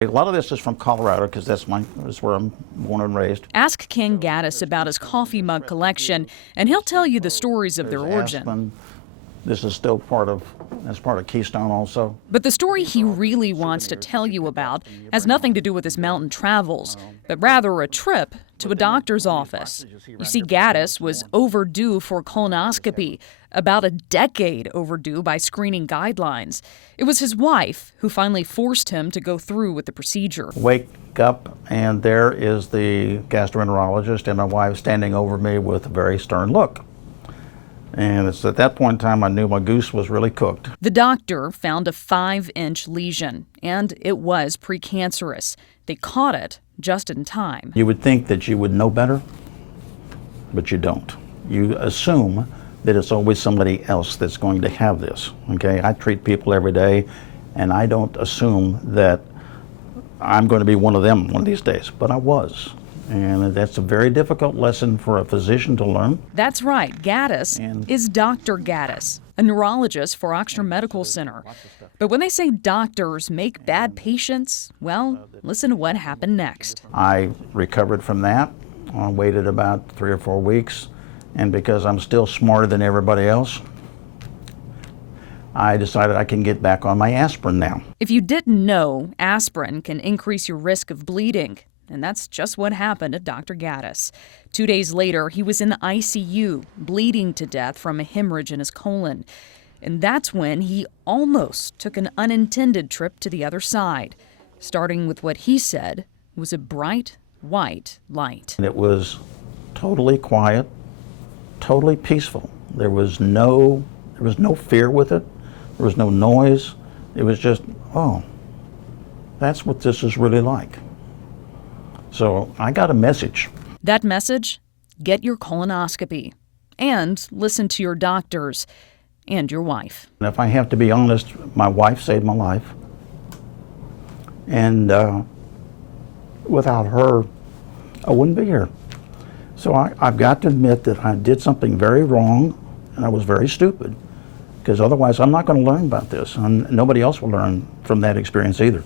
A lot of this is from Colorado because that's where I'm born and raised. Ask King Gaddis about his coffee mug collection, and he'll tell you the stories of their origin. Aspen. This is still part of Keystone also. But the story he really wants to tell you about has nothing to do with his mountain travels, but rather a trip to a doctor's office. You see, Gaddis was overdue for colonoscopy, about a decade overdue by screening guidelines. It was his wife who finally forced him to go through with the procedure. Wake up, and there is the gastroenterologist and my wife standing over me with a very stern look. And it's at that point in time I knew my goose was really cooked. The doctor found a 5-inch lesion, and it was precancerous. They caught it just in time. You would think that you would know better, but you don't. You assume that it's always somebody else that's going to have this, okay? I treat people every day, and I don't assume that I'm going to be one of them one of these days, but I was. And that's a very difficult lesson for a physician to learn. That's right. Gaddis is Dr. Gaddis, a neurologist for Ochsner Medical Center. But when they say doctors make bad patients, well, listen to what happened next. I recovered from that. I waited about 3 or 4 weeks, and because I'm still smarter than everybody else, I decided I can get back on my aspirin now. If you didn't know, aspirin can increase your risk of bleeding. And that's just what happened to Dr. Gaddis. 2 days later, he was in the ICU, bleeding to death from a hemorrhage in his colon. And that's when he almost took an unintended trip to the other side, starting with what he said was a bright white light. And it was totally quiet, totally peaceful. There was no fear with it. There was no noise. It was just, oh, that's what this is really like. So I got a message. That message? Get your colonoscopy and listen to your doctors and your wife. And if I have to be honest, my wife saved my life. And without her, I wouldn't be here. So I've got to admit that I did something very wrong, and I was very stupid, because otherwise I'm not going to learn about this, and nobody else will learn from that experience either.